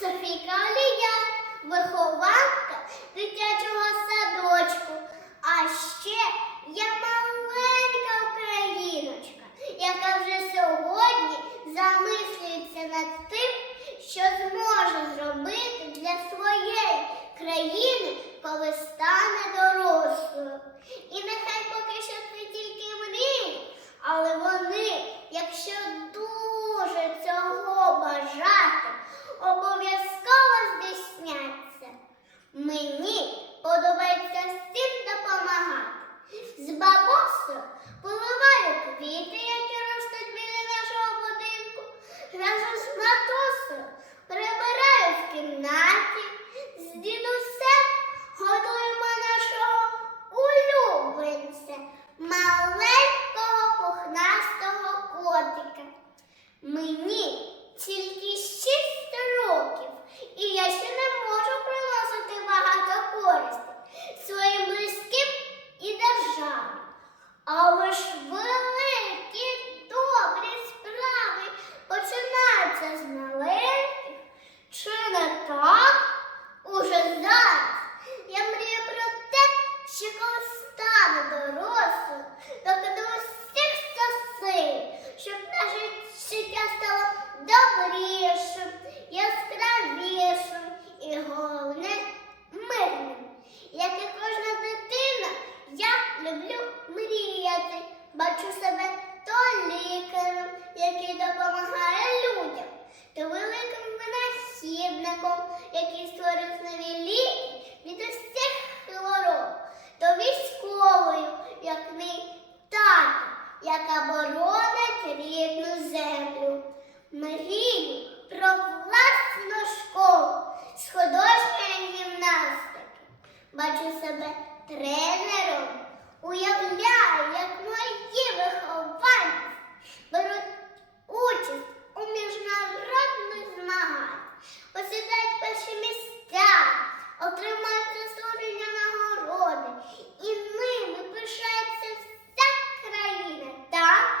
Софійка Олія, вихованка дитячого садочку. А ще я маленька україночка, яка вже сьогодні замислюється над тим, що зможе зробити для своєї країни, коли стане дорослою. І нехай поки що не тільки мрії, але вони, якщо бажати, обов'язково здійсняться. Мені подобається всім допомагати. З бабусею поливаю квіти, які ростуть біля нашого будинку. Разом з матусею прибираю в кімнаті. З дідусем готуємо нашого улюбленця, маленького пухнастого котика. Мені тільки шість років, і я ще не можу приносити багато користі своїм близьким і державі. Але ж великі добрі справи починаються з маленьких. Чи не так? Уже зараз я мрію про те, що коли стану дорослою, докладу усіх сил, щоб наше життя стало добрішим, яскравішим і головне мирним. Як і кожна дитина, я люблю мріяти. Бачу себе то лікарем, який допомагає людям, то великим винахідником, який створив нові ліки від усіх хвороб, то військовою, Бачу себе тренером, уявляю, як мої вихованці беруть участь у міжнародних змаганнях, посідають перші місця, отримають заслужені нагороди, і ними пишається вся країна, так,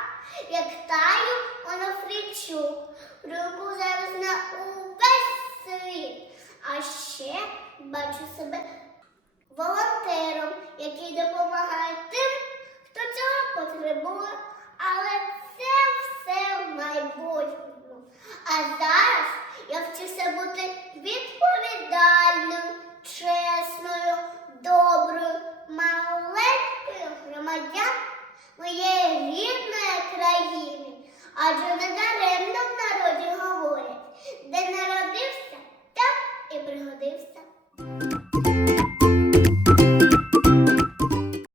як Таю Онофрійчук, про яку зараз на увесь світ. А ще бачу себе волонтером, який допомагає тим, хто цього потребує, але це все в майбутньому. А зараз я вчуся бути відповідальною, чесною, доброю, маленькою громадян моєї рідної країни. Адже